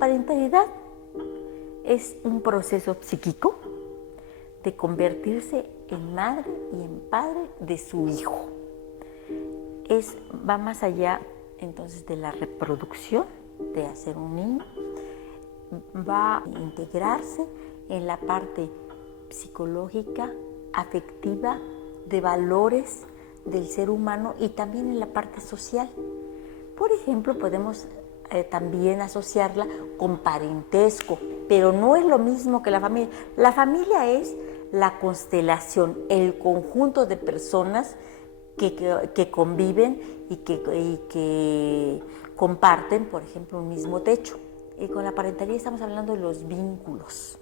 parentalidad es un proceso psíquico de convertirse en madre y en padre de su hijo. Va más allá entonces de la reproducción, de hacer un niño, va a integrarse en la parte psicológica, afectiva, de valores del ser humano y también en la parte social. Por ejemplo, podemos también asociarla con parentesco, pero no es lo mismo que la familia. La familia es la constelación, el conjunto de personas que conviven y que comparten, por ejemplo, un mismo techo. Y con la parentalidad estamos hablando de los vínculos,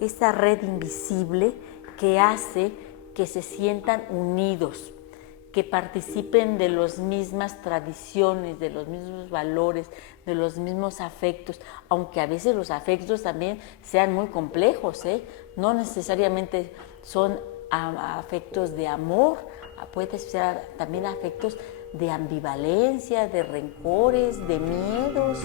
esta red invisible que hace que se sientan unidos, que participen de las mismas tradiciones, de los mismos valores, de los mismos afectos, aunque a veces los afectos también sean muy complejos, no necesariamente son afectos de amor, puede ser también afectos de ambivalencia, de rencores, de miedos.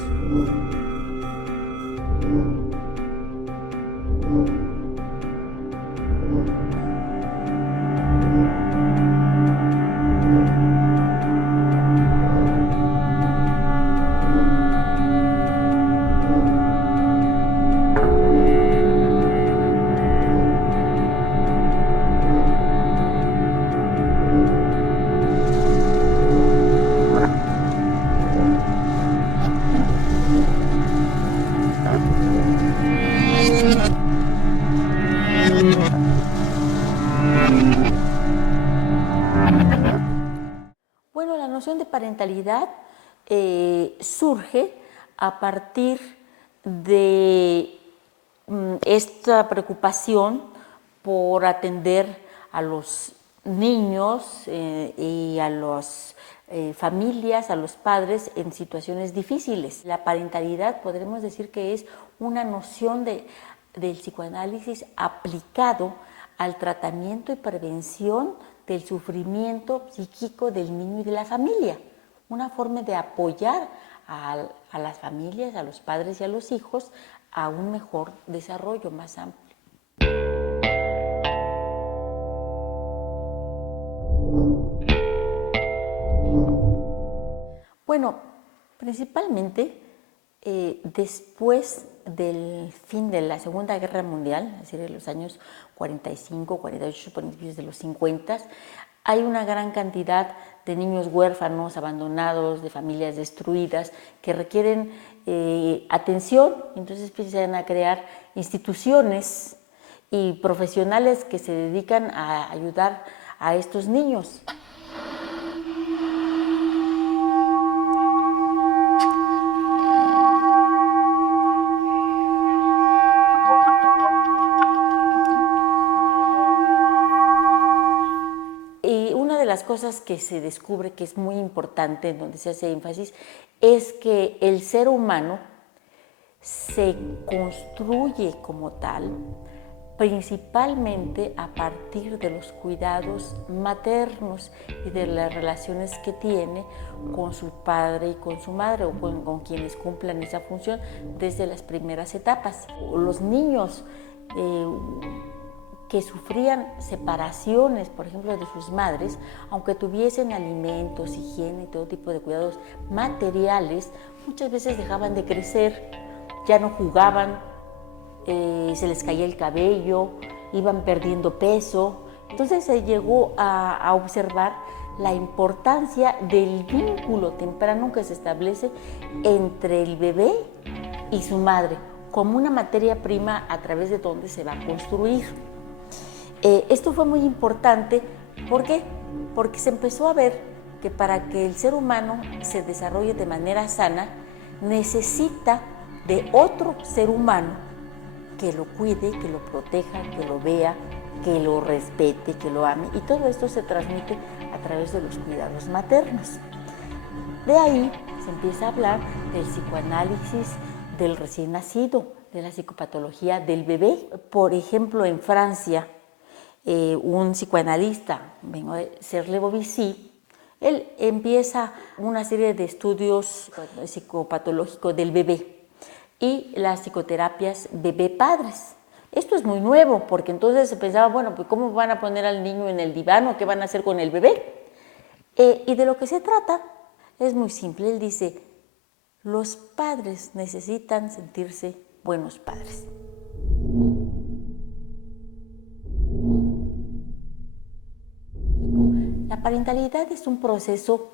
Bueno, la noción de parentalidad surge a partir de esta preocupación por atender a los niños y a las familias, a los padres en situaciones difíciles. La parentalidad podremos decir que es una noción del psicoanálisis aplicado al tratamiento y prevención del sufrimiento psíquico del niño y de la familia. Una forma de apoyar a las familias, a los padres y a los hijos a un mejor desarrollo más amplio. Bueno, principalmente después del fin de la Segunda Guerra Mundial, es decir, en los años 45, 48, principios de los 50, hay una gran cantidad de niños huérfanos, abandonados, de familias destruidas, que requieren atención. Entonces empiezan a crear instituciones y profesionales que se dedican a ayudar a estos niños. Las cosas que se descubre que es muy importante, en donde se hace énfasis, es que el ser humano se construye como tal principalmente a partir de los cuidados maternos y de las relaciones que tiene con su padre y con su madre o con quienes cumplan esa función desde las primeras etapas. Los niños que sufrían separaciones, por ejemplo, de sus madres, aunque tuviesen alimentos, higiene y todo tipo de cuidados materiales, muchas veces dejaban de crecer, ya no jugaban, se les caía el cabello, iban perdiendo peso. Entonces se llegó a observar la importancia del vínculo temprano que se establece entre el bebé y su madre, como una materia prima a través de donde se va a construir. Esto fue muy importante, ¿por qué? Porque se empezó a ver que para que el ser humano se desarrolle de manera sana, necesita de otro ser humano que lo cuide, que lo proteja, que lo vea, que lo respete, que lo ame, y todo esto se transmite a través de los cuidados maternos. De ahí se empieza a hablar del psicoanálisis del recién nacido, de la psicopatología del bebé. Por ejemplo, en Francia, un psicoanalista, Serge Bovici, él empieza una serie de estudios psicopatológicos del bebé y las psicoterapias bebé-padres. Esto es muy nuevo, porque entonces se pensaba, bueno, pues ¿cómo van a poner al niño en el diván o qué van a hacer con el bebé? Y de lo que se trata es muy simple. Él dice, los padres necesitan sentirse buenos padres. La parentalidad es un proceso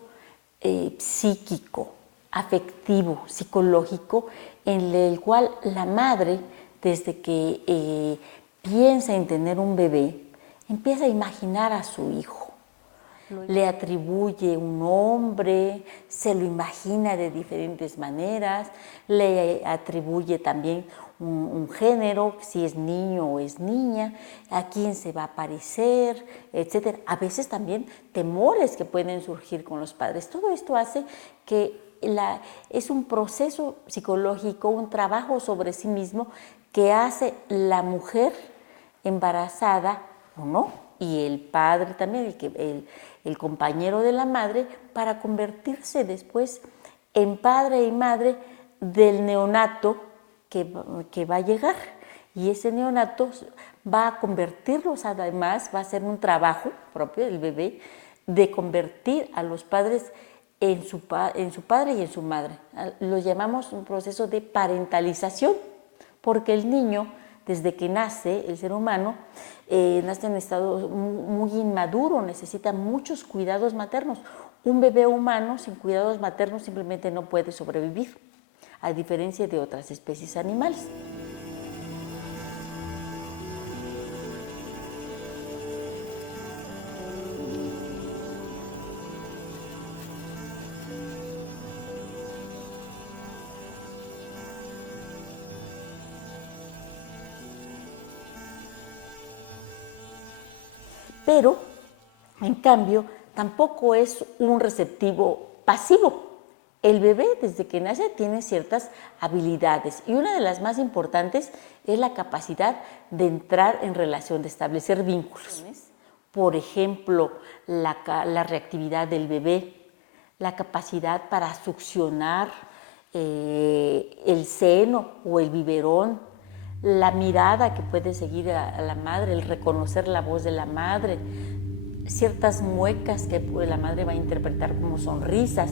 psíquico, afectivo, psicológico, en el cual la madre, desde que piensa en tener un bebé, empieza a imaginar a su hijo. Le atribuye un nombre, se lo imagina de diferentes maneras, le atribuye también un género, si es niño o es niña, a quién se va a parecer, etc. A veces también temores que pueden surgir con los padres. Todo esto hace que es un proceso psicológico, un trabajo sobre sí mismo que hace la mujer embarazada o no, y el padre también, el compañero de la madre, para convertirse después en padre y madre del neonato que va a llegar. Y ese neonato va a convertirlos, además, va a ser un trabajo propio del bebé, de convertir a los padres en su padre y en su madre. Lo llamamos un proceso de parentalización, porque el niño, desde que nace, el ser humano, nace en estado muy inmaduro, necesita muchos cuidados maternos. Un bebé humano sin cuidados maternos simplemente no puede sobrevivir, a diferencia de otras especies animales. Pero, en cambio, tampoco es un receptivo pasivo. El bebé, desde que nace, tiene ciertas habilidades y una de las más importantes es la capacidad de entrar en relación, de establecer vínculos. Por ejemplo, la reactividad del bebé, la capacidad para succionar el seno o el biberón, la mirada que puede seguir a la madre, el reconocer la voz de la madre, ciertas muecas que la madre va a interpretar como sonrisas.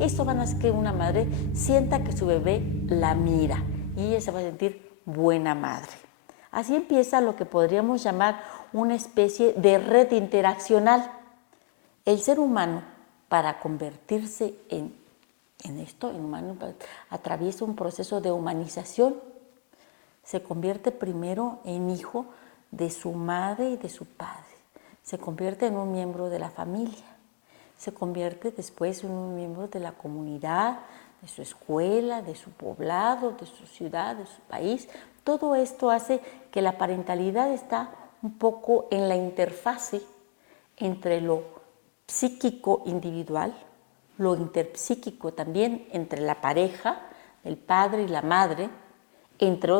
Esto van a hacer que una madre sienta que su bebé la mira y ella se va a sentir buena madre. Así empieza lo que podríamos llamar una especie de red interaccional. El ser humano, para convertirse en humano, atraviesa un proceso de humanización. Se convierte primero en hijo de su madre y de su padre. Se convierte en un miembro de la familia. Se convierte después en un miembro de la comunidad, de su escuela, de su poblado, de su ciudad, de su país. Todo esto hace que la parentalidad está un poco en la interfase entre lo psíquico individual, lo interpsíquico también entre la pareja, el padre y la madre, entre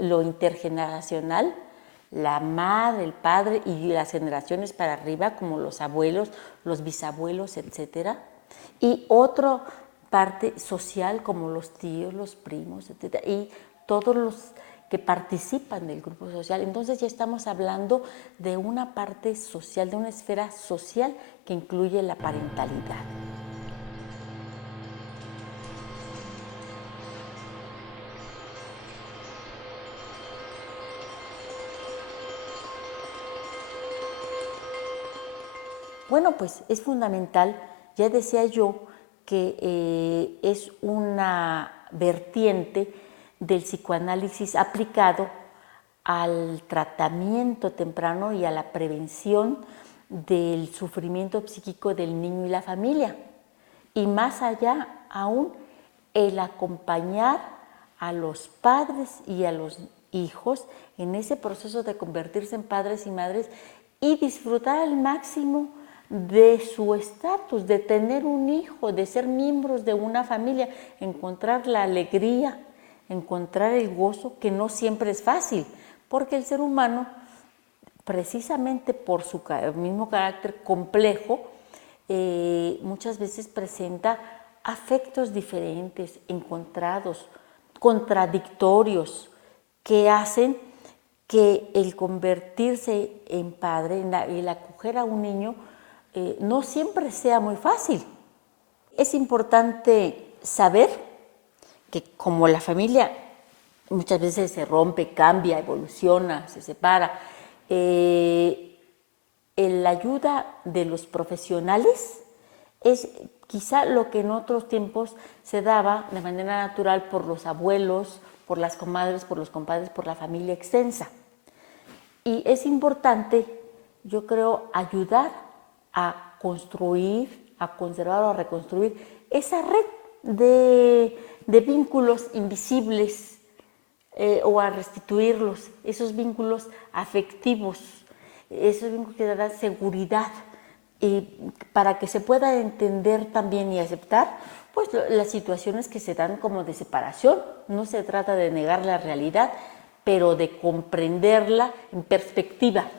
lo intergeneracional, la madre, el padre y las generaciones para arriba, como los abuelos, los bisabuelos, etc. Y otra parte social, como los tíos, los primos, etc. Y todos los que participan del grupo social. Entonces ya estamos hablando de una parte social, de una esfera social que incluye la parentalidad. Bueno, pues es fundamental, ya decía yo, que es una vertiente del psicoanálisis aplicado al tratamiento temprano y a la prevención del sufrimiento psíquico del niño y la familia. Y más allá aún, el acompañar a los padres y a los hijos en ese proceso de convertirse en padres y madres y disfrutar al máximo de su estatus, de tener un hijo, de ser miembros de una familia, encontrar la alegría, encontrar el gozo, que no siempre es fácil, porque el ser humano, precisamente por su mismo carácter complejo, muchas veces presenta afectos diferentes, encontrados, contradictorios que hacen que el convertirse en padre, el acoger a un niño, no siempre sea muy fácil. Es importante saber que como la familia muchas veces se rompe, cambia, evoluciona, se separa, la ayuda de los profesionales es quizá lo que en otros tiempos se daba de manera natural por los abuelos, por las comadres, por los compadres, por la familia extensa. Y es importante, yo creo, ayudar a construir, a conservar o a reconstruir esa red de vínculos invisibles o a restituirlos, esos vínculos afectivos, esos vínculos que dan seguridad para que se pueda entender también y aceptar pues las situaciones que se dan como de separación. No se trata de negar la realidad, pero de comprenderla en perspectiva.